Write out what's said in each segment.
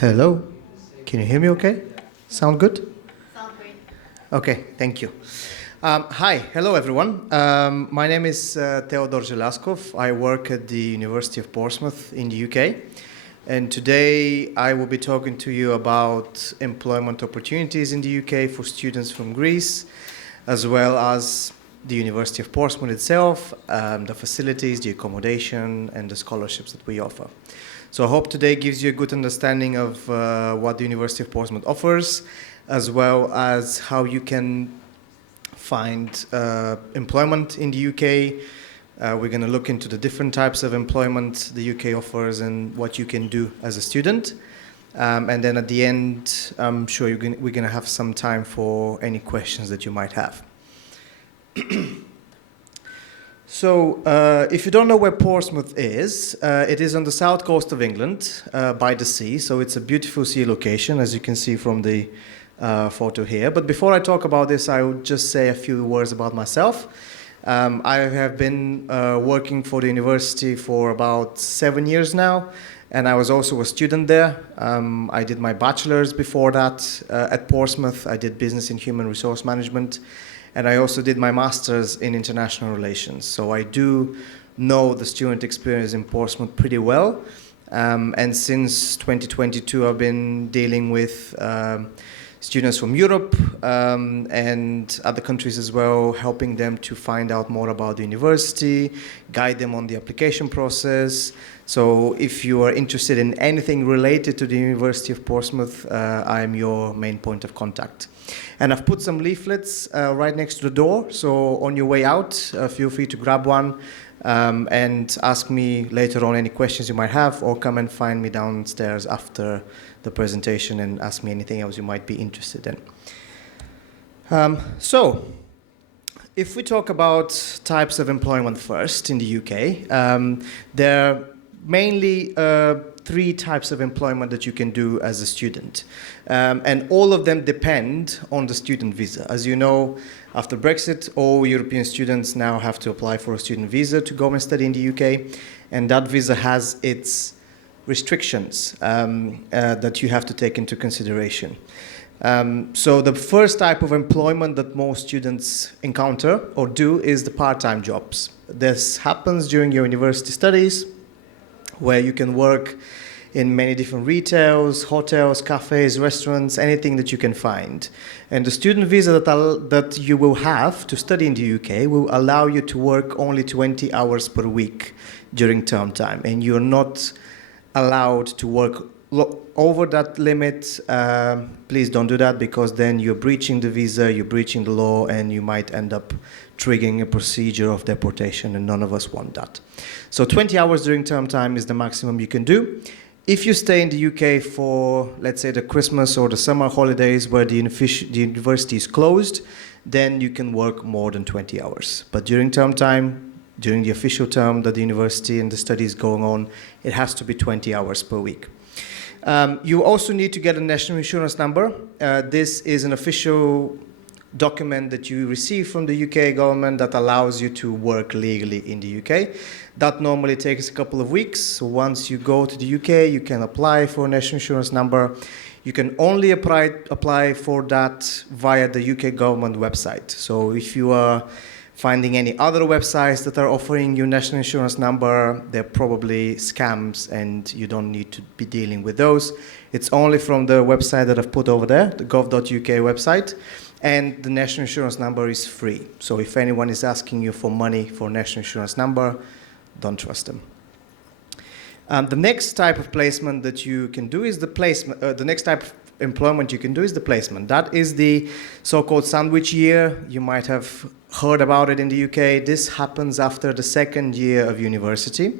Hello, can you hear me okay? Sound good? Sound great. Okay, thank you. Hi, hello everyone. My name is Teodor Zhelyazkov. I work at the University of Portsmouth in the UK. And today I will be talking to you about employment opportunities in the UK for students from Greece, as well as the University of Portsmouth itself, the facilities, the accommodation, and the scholarships that we offer. So I hope today gives you a good understanding of what the University of Portsmouth offers, as well as how you can find employment in the UK. We're going to look into the different types of employment the UK offers and what you can do as a student. And then at the end, I'm sure we're going to have some time for any questions that you might have. So, if you don't know where Portsmouth is, it is on the south coast of England by the sea. So it's a beautiful sea location, as you can see from the photo here. But before I talk about this, I would just say a few words about myself. I have been working for the university for about 7 years now, and I was also a student there. I did my bachelor's before that at Portsmouth. I did business in human resource management. And I also did my master's in international relations. So I do know the student experience in Portsmouth pretty well. And since 2022, I've been dealing with students from Europe and other countries as well, helping them to find out more about the university, guide them on the application process. So if you are interested in anything related to the University of Portsmouth, I am your main point of contact. And I've put some leaflets right next to the door, so on your way out, feel free to grab one and ask me later on any questions you might have, or come and find me downstairs after the presentation and ask me anything else you might be interested in. So, if we talk about types of employment first in the UK, there are mainly three types of employment that you can do as a student. And all of them depend on the student visa. As you know, after Brexit, all European students now have to apply for a student visa to go and study in the UK. And that visa has its restrictions that you have to take into consideration. So the first type of employment that most students encounter or do is the part-time jobs. This happens during your university studies, where you can work in many different retails, hotels, cafes, restaurants, anything that you can find. And the student visa that you will have to study in the UK will allow you to work only 20 hours per week during term time. And you're not allowed to work over that limit. Please don't do that, because then you're breaching the visa, you're breaching the law, and you might end up triggering a procedure of deportation, and none of us want that. So 20 hours during term time is the maximum you can do. If you stay in the UK for, let's say, the Christmas or the summer holidays where the university is closed, then you can work more than 20 hours. But during term time, during the official term that the university and the study is going on, it has to be 20 hours per week. You also need to get a national insurance number. This is an official document that you receive from the UK government that allows you to work legally in the UK. That normally takes a couple of weeks. So once you go to the UK, you can apply for a national insurance number. You can only apply for that via the UK government website. So if you are finding any other websites that are offering you national insurance number, they're probably scams, and you don't need to be dealing with those. It's only from the website that I've put over there, the gov.uk website, and the national insurance number is free. So if anyone is asking you for money for national insurance number, don't trust them. The next type of placement that you can do is the placement. The next type of employment you can do is the placement. That is the so-called sandwich year. You might have heard about it in the UK. This happens after the second year of university,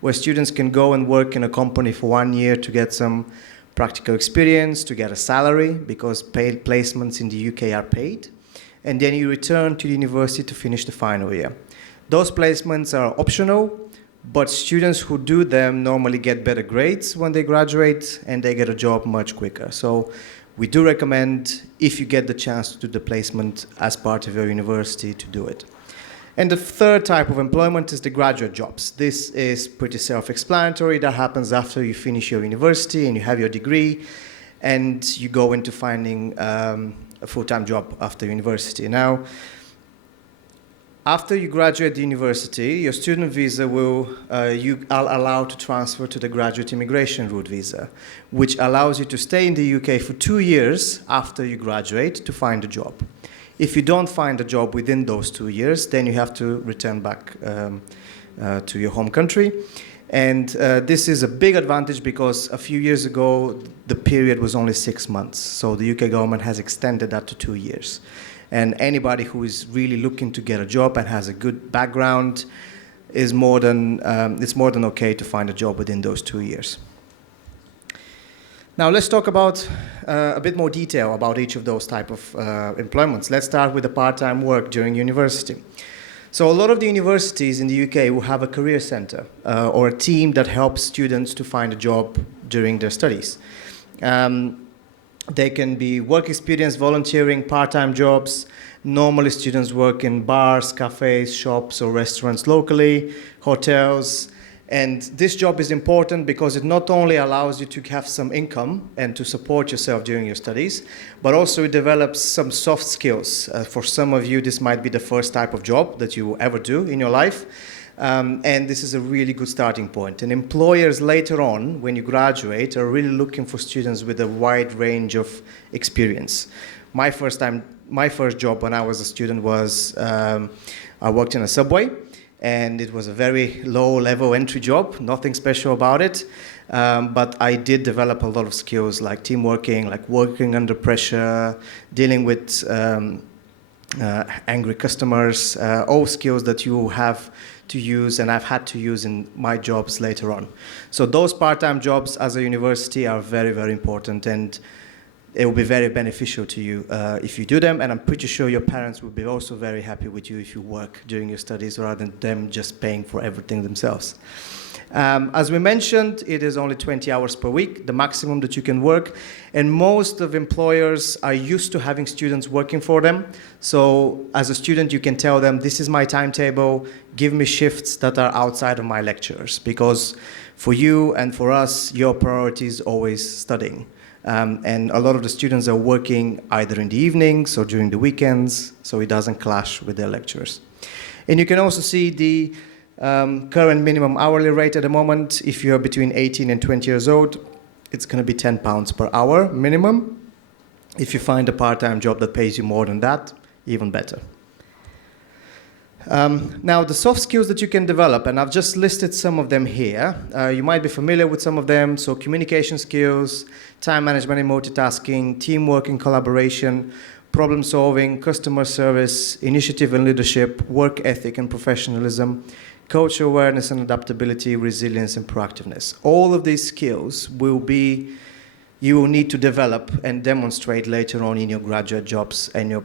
where students can go and work in a company for 1 year to get some practical experience, to get a salary, because paid placements in the UK are paid. And then you return to the university to finish the final year. Those placements are optional, but students who do them normally get better grades when they graduate, and they get a job much quicker. So we do recommend, if you get the chance to do the placement as part of your university, to do it. And the third type of employment is the graduate jobs. This is pretty self-explanatory. That happens after you finish your university and you have your degree, and you go into finding a full-time job after university. Now, after you graduate the university, your student visa you are allowed to transfer to the graduate immigration route visa, which allows you to stay in the UK for 2 years after you graduate to find a job. If you don't find a job within those 2 years, then you have to return back to your home country. And this is a big advantage because a few years ago, the period was only 6 months. So the UK government has extended that to 2 years. And anybody who is really looking to get a job and has a good background is it's more than okay to find a job within those 2 years. Now let's talk about a bit more detail about each of those type of employments. Let's start with the part-time work during university. So a lot of the universities in the UK will have a career center or a team that helps students to find a job during their studies. They can be work experience, volunteering, part-time jobs. Normally students work in bars, cafes, shops or restaurants locally, hotels. And this job is important because it not only allows you to have some income and to support yourself during your studies, but also it develops some soft skills. For some of you, this might be the first type of job that you will ever do in your life. And this is a really good starting point. And employers later on, when you graduate, are really looking for students with a wide range of experience. My first job when I was a student was I worked in a subway, and it was a very low-level entry job, nothing special about it. But I did develop a lot of skills like teamworking, like working under pressure, dealing with angry customers, all skills that you have to use and I've had to use in my jobs later on. So those part-time jobs as a university are very, very important, and it will be very beneficial to you if you do them, and I'm pretty sure your parents will be also very happy with you if you work during your studies rather than them just paying for everything themselves. As we mentioned, it is only 20 hours per week, the maximum that you can work, and most of employers are used to having students working for them. So as a student, you can tell them, this is my timetable, give me shifts that are outside of my lectures, because for you and for us, your priority is always studying. And a lot of the students are working either in the evenings or during the weekends, so it doesn't clash with their lectures. And you can also see the current minimum hourly rate at the moment. If you're between 18 and 20 years old, it's going to be £10 per hour minimum. If you find a part-time job that pays you more than that, even better. Now, the soft skills that you can develop, and I've just listed some of them here. You might be familiar with some of them. So communication skills, time management and multitasking, teamwork and collaboration, problem solving, customer service, initiative and leadership, work ethic and professionalism, cultural awareness and adaptability, resilience and proactiveness. All of these skills you will need to develop and demonstrate later on in your graduate jobs and your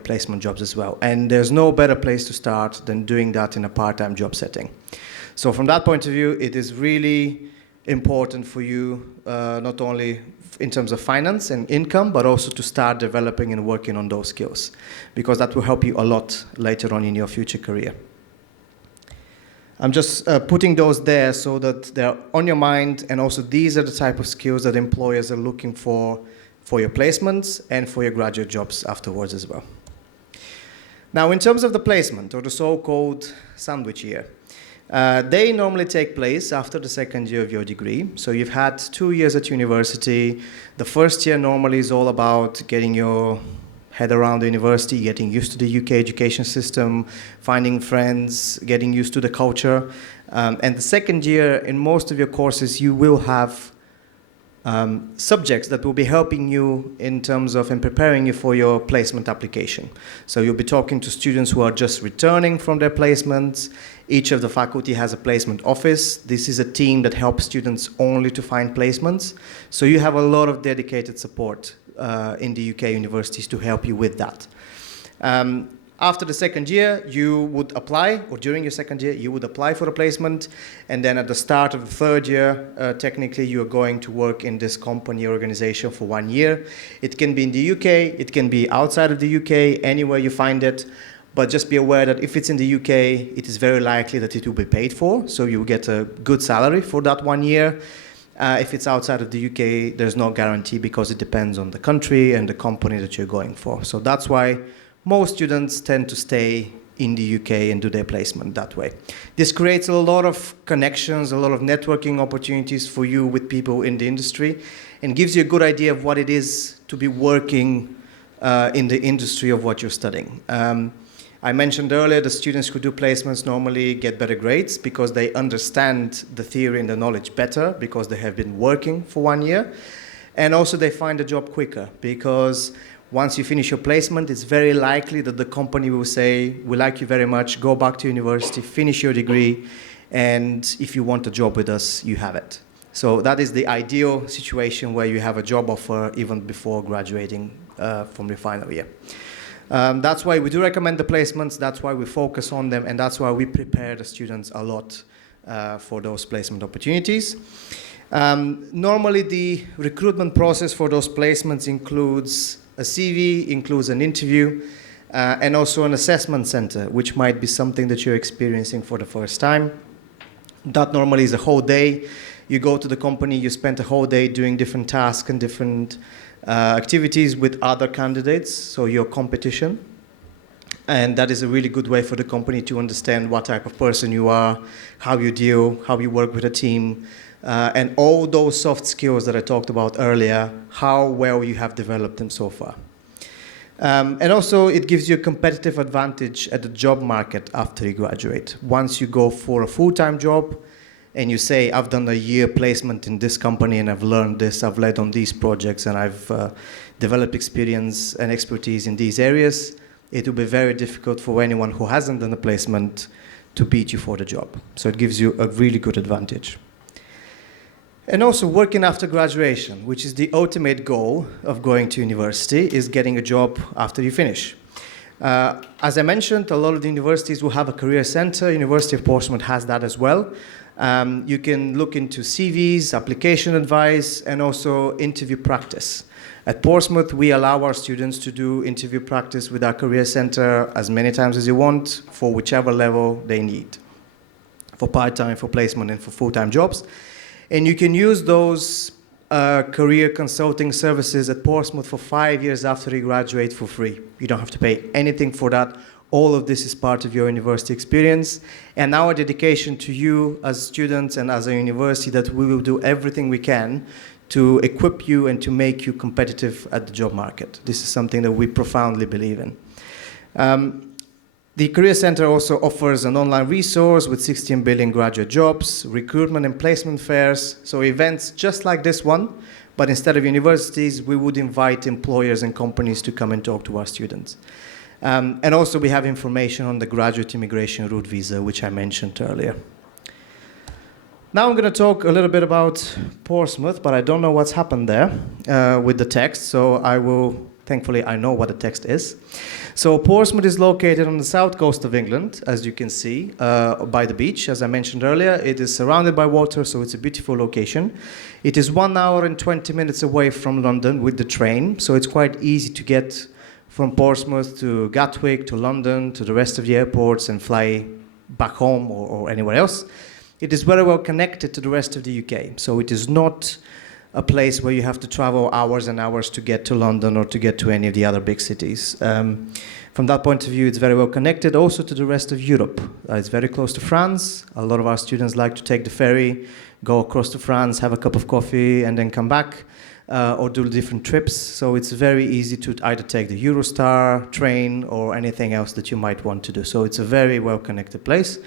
placement jobs as well. And there's no better place to start than doing that in a part-time job setting. So from that point of view, it is really important for you, not only in terms of finance and income, but also to start developing and working on those skills, because that will help you a lot later on in your future career. I'm just putting those there so that they're on your mind, and also these are the type of skills that employers are looking for your placements and for your graduate jobs afterwards as well. Now, in terms of the placement, or the so-called sandwich year, they normally take place after the second year of your degree. So you've had 2 years at university. The first year normally is all about getting your head around the university, getting used to the UK education system, finding friends, getting used to the culture. And the second year, in most of your courses, you will have subjects that will be helping you in terms of and preparing you for your placement application. So you'll be talking to students who are just returning from their placements. Each of the faculty has a placement office. This is a team that helps students only to find placements. So you have a lot of dedicated support in the UK universities to help you with that. After the second year, you would apply, or during your second year, you would apply for a placement, and then at the start of the third year, technically you are going to work in this company or organization for 1 year. It can be in the UK, it can be outside of the UK, anywhere you find it, But just be aware that if it's in the UK, it is very likely that it will be paid for, so you get a good salary for that 1 year. If it's outside of the UK, there's no guarantee because it depends on the country and the company that you're going for. So that's why most students tend to stay in the UK and do their placement that way. This creates a lot of connections, a lot of networking opportunities for you with people in the industry, and gives you a good idea of what it is to be working in the industry of what you're studying. I mentioned earlier the students who do placements normally get better grades because they understand the theory and the knowledge better because they have been working for 1 year. And also they find a job quicker because once you finish your placement, it's very likely that the company will say, we like you very much, go back to university, finish your degree, and if you want a job with us, you have it. So that is the ideal situation where you have a job offer even before graduating from your final year. That's why we do recommend the placements, that's why we focus on them, and that's why we prepare the students a lot for those placement opportunities. Normally the recruitment process for those placements includes a CV, includes an interview, and also an assessment center, which might be something that you're experiencing for the first time. That normally is a whole day. You go to the company, you spend a whole day doing different tasks and different activities with other candidates, so your competition. And that is a really good way for the company to understand what type of person you are, how you deal, how you work with a team, and all those soft skills that I talked about earlier, how well you have developed them so far. And also it gives you a competitive advantage at the job market after you graduate. Once you go for a full-time job, and you say, I've done a year placement in this company and I've learned this, I've led on these projects and I've developed experience and expertise in these areas, it will be very difficult for anyone who hasn't done a placement to beat you for the job. So it gives you a really good advantage. And also working after graduation, which is the ultimate goal of going to university, is getting a job after you finish. As I mentioned, a lot of the universities will have a career center. University of Portsmouth has that as well. You can look into CVs, application advice, and also interview practice. At Portsmouth, we allow our students to do interview practice with our career center as many times as you want for whichever level they need, for part-time, for placement, and for full-time jobs. And you can use those career consulting services at Portsmouth for 5 years after you graduate for free. You don't have to pay anything for that. All of this is part of your university experience, and our dedication to you as students and as a university that we will do everything we can to equip you and to make you competitive at the job market. This is something that we profoundly believe in. The Career Center also offers an online resource with 16 billion graduate jobs, recruitment and placement fairs, so events just like this one, but instead of universities, we would invite employers and companies to come and talk to our students. And also we have information on the graduate immigration route visa, which I mentioned earlier. Now I'm going to talk a little bit about Portsmouth, but I don't know what's happened there with the text, so thankfully I know what the text is. So Portsmouth is located on the south coast of England, as you can see, by the beach. As I mentioned earlier, it is surrounded by water, so it's a beautiful location. It is 1 hour and 20 minutes away from London with the train, so it's quite easy to get from Portsmouth to Gatwick, to London, to the rest of the airports and fly back home or anywhere else. It is very well connected to the rest of the UK, so it is not a place where you have to travel hours and hours to get to London or to get to any of the other big cities. From that point of view, it's very well connected also to the rest of Europe. It's very close to France. A lot of our students like to take the ferry, go across to France, have a cup of coffee, and then come back. Or do different trips, so it's very easy to either take the Eurostar, train, or anything else that you might want to do. So it's a very well-connected place.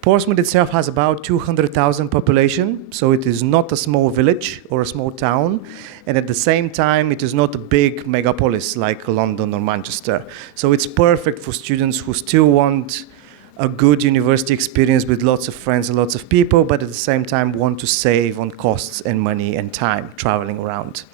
Portsmouth itself has about 200,000 population, so it is not a small village or a small town, and at the same time it is not a big megapolis like London or Manchester. So it's perfect for students who still want a good university experience with lots of friends and lots of people, but at the same time want to save on costs and money and time traveling around.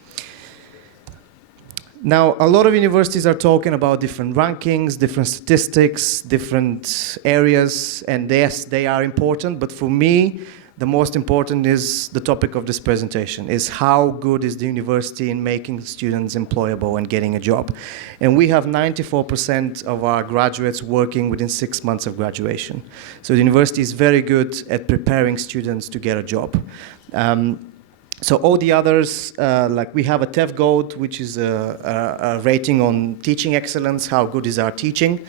Now, a lot of universities are talking about different rankings, different statistics, different areas, and yes, they are important, but for me, the most important is the topic of this presentation, is how good is the university in making students employable and getting a job. And we have 94% of our graduates working within 6 months of graduation. So the university is very good at preparing students to get a job. So all the others, like we have a TEF Gold, which is a rating on teaching excellence, how good is our teaching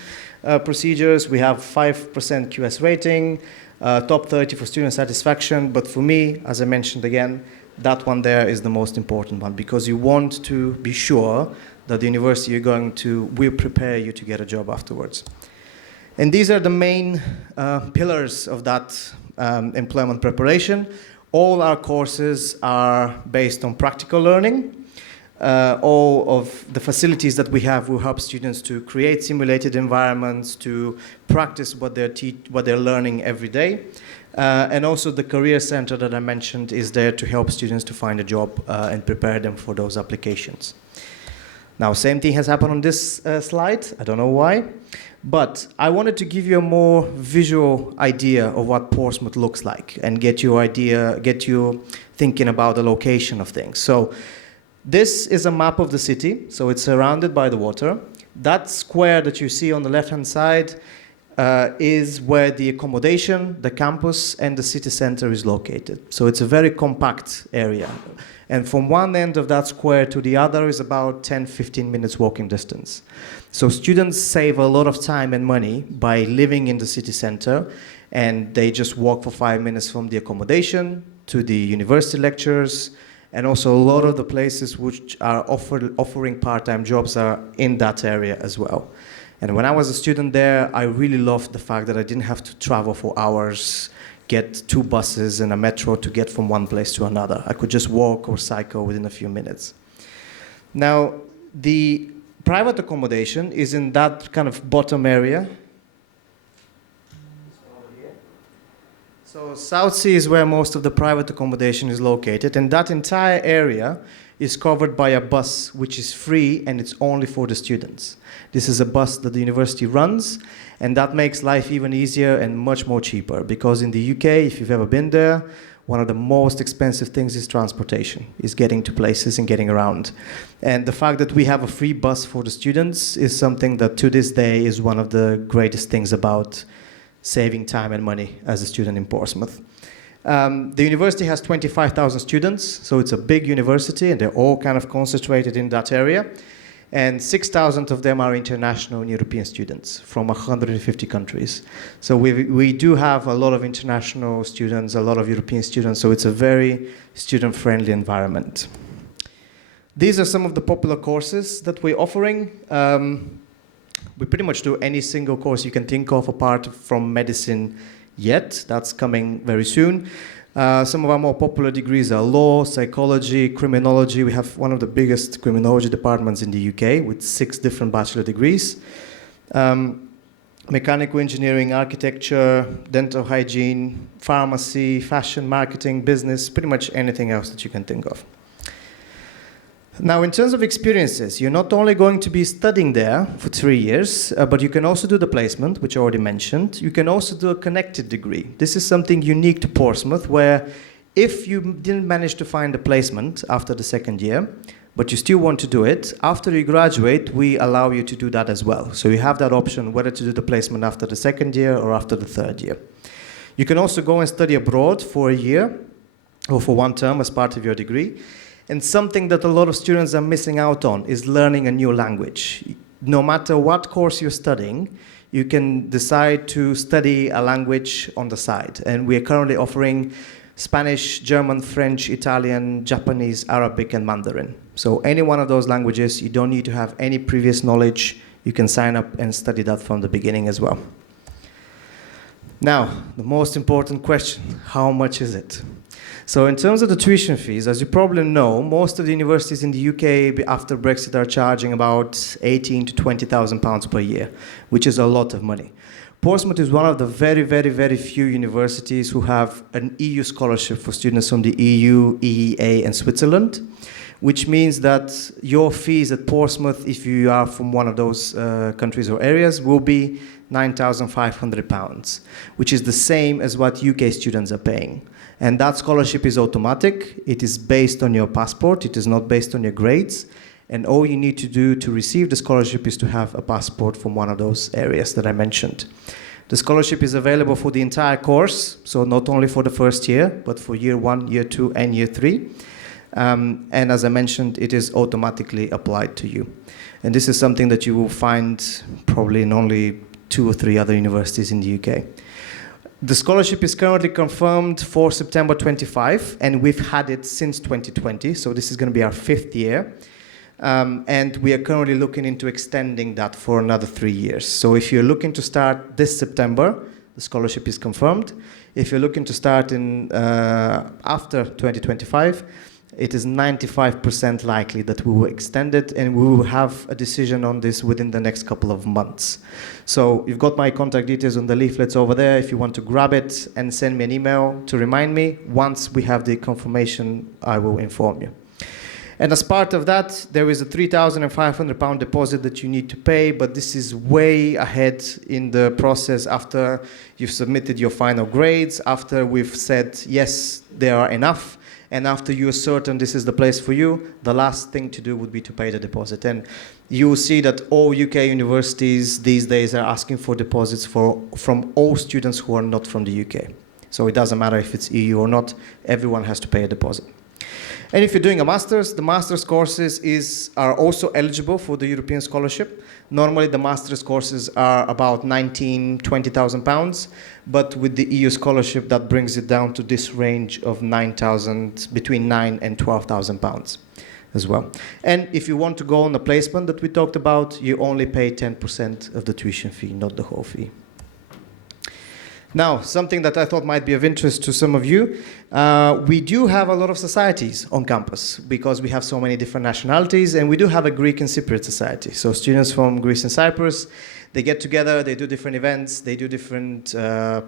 procedures. We have 5% QS rating, top 30 for student satisfaction. But for me, as I mentioned again, that one there is the most important one, because you want to be sure that the university you're going to will prepare you to get a job afterwards. And these are the main pillars of that employment preparation. All our courses are based on practical learning. All of the facilities that we have will help students to create simulated environments, to practice what they're learning every day. And also the career center that I mentioned is there to help students to find a job and prepare them for those applications. Now, same thing has happened on this slide. I don't know why. But I wanted to give you a more visual idea of what Portsmouth looks like and get you thinking about the location of things. So this is a map of the city. So it's surrounded by the water. That square that you see on the left-hand side is where the accommodation, the campus, and the city center is located. So it's a very compact area. And from one end of that square to the other is about 10-15 minutes walking distance. So students save a lot of time and money by living in the city center, and they just walk for 5 minutes from the accommodation to the university lectures, and also a lot of the places which are offering part-time jobs are in that area as well. And when I was a student there, I really loved the fact that I didn't have to travel for hours, get 2 buses and a metro to get from one place to another. I could just walk or cycle within a few minutes. Now, the private accommodation is in that kind of bottom area. So South Sea is where most of the private accommodation is located, and that entire area is covered by a bus which is free, and it's only for the students. This is a bus that the university runs, and that makes life even easier and much more cheaper, because in the UK, if you've ever been there, one of the most expensive things is transportation, is getting to places and getting around. And the fact that we have a free bus for the students is something that to this day is one of the greatest things about saving time and money as a student in Portsmouth. The university has 25,000 students, so it's a big university, and they're all kind of concentrated in that area. And 6,000 of them are international and European students from 150 countries. So we do have a lot of international students, a lot of European students, so it's a very student-friendly environment. These are some of the popular courses that we're offering. We pretty much do any single course you can think of apart from medicine yet. That's coming very soon. Some of our more popular degrees are law, psychology, criminology. We have one of the biggest criminology departments in the UK with 6 different bachelor degrees. Mechanical engineering, architecture, dental hygiene, pharmacy, fashion, marketing, business, pretty much anything else that you can think of. Now, in terms of experiences, you're not only going to be studying there for 3 years, but you can also do the placement, which I already mentioned. You can also do a connected degree. This is something unique to Portsmouth, where if you didn't manage to find a placement after the 2nd year, but you still want to do it, after you graduate, we allow you to do that as well. So you have that option whether to do the placement after the 2nd year or after the 3rd year. You can also go and study abroad for a year or for 1 term as part of your degree. And something that a lot of students are missing out on is learning a new language. No matter what course you're studying, you can decide to study a language on the side. And we are currently offering Spanish, German, French, Italian, Japanese, Arabic, and Mandarin. So any one of those languages, you don't need to have any previous knowledge. You can sign up and study that from the beginning as well. Now, the most important question, how much is it? So in terms of the tuition fees, as you probably know, most of the universities in the UK after Brexit are charging about 18 to 20,000 pounds per year, which is a lot of money. Portsmouth is one of the very, very, very few universities who have an EU scholarship for students from the EU, EEA, and Switzerland, which means that your fees at Portsmouth, if you are from one of those countries or areas, will be £9,500, which is the same as what UK students are paying. And that scholarship is automatic. It is based on your passport. It is not based on your grades. And all you need to do to receive the scholarship is to have a passport from one of those areas that I mentioned. The scholarship is available for the entire course, so not only for the first year, but for year 1, year 2, and year 3. And as I mentioned, it is automatically applied to you. And this is something that you will find probably in only 2 or 3 other universities in the UK. The scholarship is currently confirmed for September 25, and we've had it since 2020, so this is going to be our 5th year. And we are currently looking into extending that for another 3 years. So if you're looking to start this September, the scholarship is confirmed. If you're looking to start in after 2025, it is 95% likely that we will extend it, and we will have a decision on this within the next couple of months. So you've got my contact details on the leaflets over there if you want to grab it and send me an email to remind me. Once we have the confirmation, I will inform you. And as part of that, there is a £3,500 deposit that you need to pay, but this is way ahead in the process after you've submitted your final grades, after we've said, yes, they are enough, and after you're certain this is the place for you, the last thing to do would be to pay the deposit. And you will see that all UK universities these days are asking for deposits from all students who are not from the UK. So it doesn't matter if it's EU or not, everyone has to pay a deposit. And if you're doing a master's, the master's courses are also eligible for the European scholarship. Normally the master's courses are about £19,000-20,000, but with the EU scholarship that brings it down to this range of between £9,000 and £12,000 as well. And if you want to go on a placement that we talked about, you only pay 10% of the tuition fee, not the whole fee. Now, something that I thought might be of interest to some of you, we do have a lot of societies on campus because we have so many different nationalities, and we do have a Greek and Cypriot society. So students from Greece and Cyprus, they get together, they do different events, they do different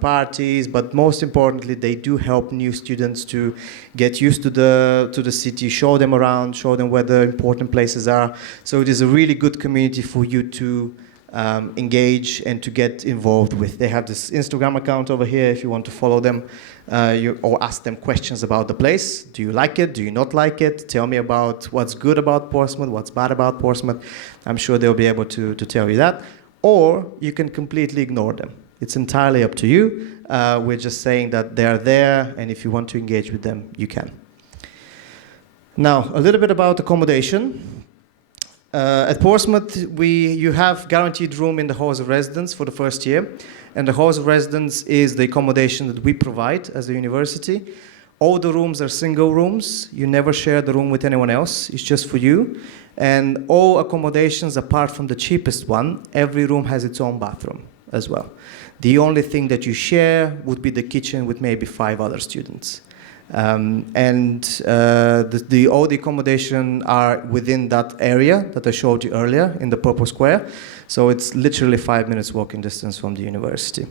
parties, but most importantly, they do help new students to get used to the city, show them around, show them where the important places are. So it is a really good community for you to engage and to get involved with. They have this Instagram account over here if you want to follow them or ask them questions about the place. Do you like it? Do you not like it? Tell me about what's good about Portsmouth, what's bad about Portsmouth. I'm sure they'll be able to tell you that. Or you can completely ignore them. It's entirely up to you. We're just saying that they're there, and if you want to engage with them, you can. Now, a little bit about accommodation. At Portsmouth, you have guaranteed room in the halls of residence for the first year, and the halls of residence is the accommodation that we provide as a university. All the rooms are single rooms. You never share the room with anyone else. It's just for you. And all accommodations, apart from the cheapest one, every room has its own bathroom as well. The only thing that you share would be the kitchen with maybe 5 other students. All the accommodation are within that area that I showed you earlier in the purple square. So it's literally 5 minutes walking distance from the university.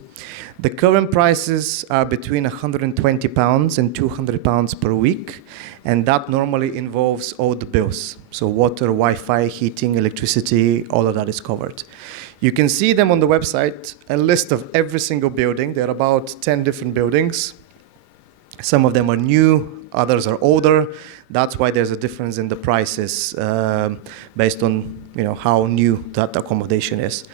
The current prices are between £120 and £200 per week, and that normally involves all the bills. So water, Wi-Fi, heating, electricity, all of that is covered. You can see them on the website, a list of every single building. There are about 10 different buildings. Some of them are new, others are older. That's why there's a difference in the prices based on how new that accommodation is.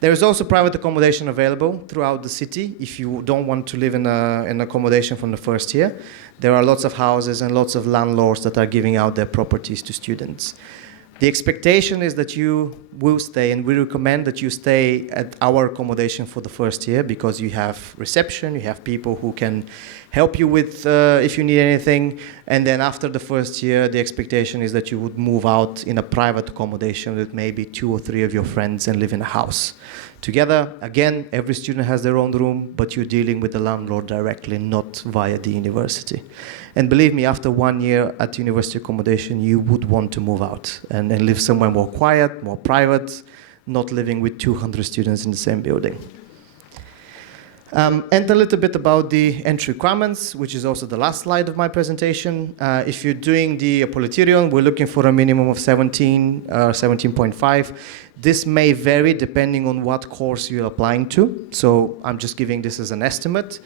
There is also private accommodation available throughout the city if you don't want to live in an accommodation from the first year. There are lots of houses and lots of landlords that are giving out their properties to students. The expectation is that you will stay, and we recommend that you stay at our accommodation for the first year because you have reception, you have people who can help you with if you need anything, and then after the first year, the expectation is that you would move out in a private accommodation with maybe 2 or 3 of your friends and live in a house together. Again, every student has their own room, but you're dealing with the landlord directly, not via the university. And believe me, after 1 year at university accommodation, you would want to move out and live somewhere more quiet, more private, not living with 200 students in the same building. And a little bit about the entry requirements, which is also the last slide of my presentation. If you're doing the Apollitarian, we're looking for a minimum of 17 or 17.5. This may vary depending on what course you're applying to. So I'm just giving this as an estimate.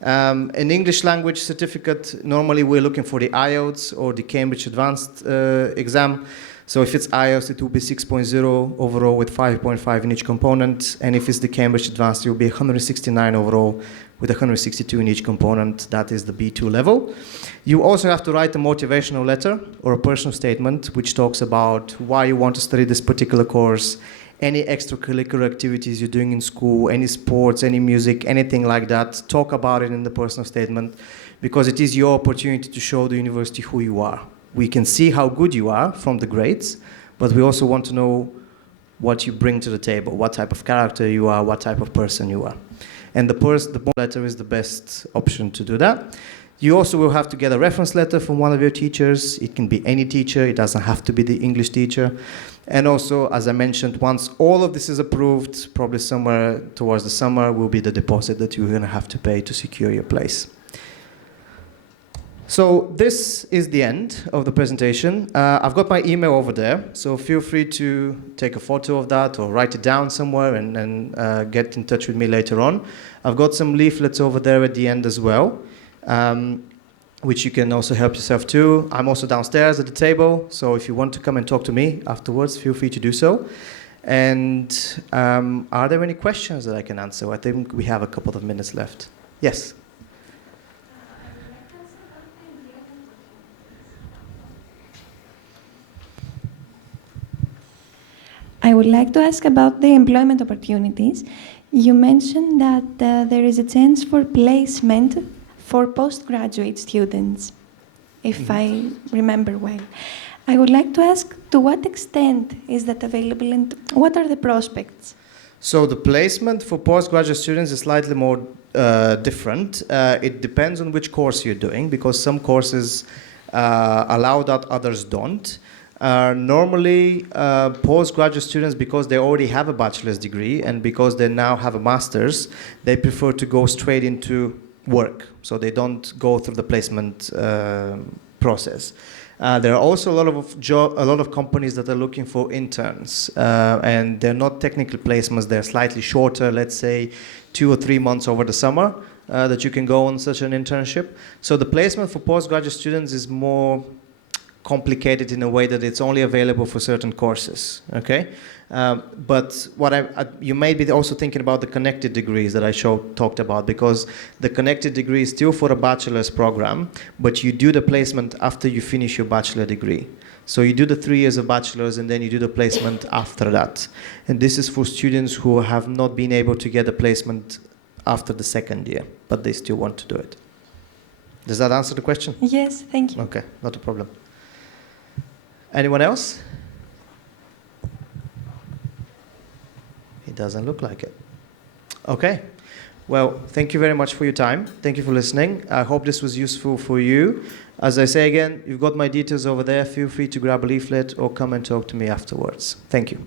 An English language certificate, normally we're looking for the IELTS or the Cambridge Advanced exam. So if it's IELTS, it will be 6.0 overall with 5.5 in each component. And if it's the Cambridge Advanced, it will be 169 overall with 162 in each component. That is the B2 level. You also have to write a motivational letter or a personal statement which talks about why you want to study this particular course, any extracurricular activities you're doing in school, any sports, any music, anything like that. Talk about it in the personal statement because it is your opportunity to show the university who you are. We can see how good you are from the grades, but we also want to know what you bring to the table, what type of character you are, what type of person you are. And the letter is the best option to do that. You also will have to get a reference letter from one of your teachers. It can be any teacher. It doesn't have to be the English teacher. And also, as I mentioned, once all of this is approved, probably somewhere towards the summer, will be the deposit that you're going to have to pay to secure your place. So this is the end of the presentation. I've got my email over there, so feel free to take a photo of that or write it down somewhere and get in touch with me later on. I've got some leaflets over there at the end as well, which you can also help yourself to. I'm also downstairs at the table, so if you want to come and talk to me afterwards, feel free to do so. And are there any questions that I can answer? I think we have a couple of minutes left. Yes? I would like to ask about the employment opportunities. You mentioned that there is a chance for placement for postgraduate students, if I remember well. I would like to ask, to what extent is that available and what are the prospects? So the placement for postgraduate students is slightly more different. It depends on which course you're doing, because some courses allow that, others don't. Normally, postgraduate students, because they already have a bachelor's degree and because they now have a master's, they prefer to go straight into work. So they don't go through the placement process. There are also a lot of companies that are looking for interns, and they're not technical placements. They're slightly shorter, let's say 2 or 3 months over the summer, that you can go on such an internship. So the placement for postgraduate students is more complicated in a way that it's only available for certain courses, okay? But you may be also thinking about the connected degrees that I talked about, because the connected degree is still for a bachelor's program, but you do the placement after you finish your bachelor degree. So you do the 3 years of bachelor's and then you do the placement after that. And this is for students who have not been able to get a placement after the 2nd year, but they still want to do it. Does that answer the question? Yes, thank you. Okay, not a problem. Anyone else? It doesn't look like it. Okay. Well, thank you very much for your time. Thank you for listening. I hope this was useful for you. As I say again, you've got my details over there. Feel free to grab a leaflet or come and talk to me afterwards. Thank you.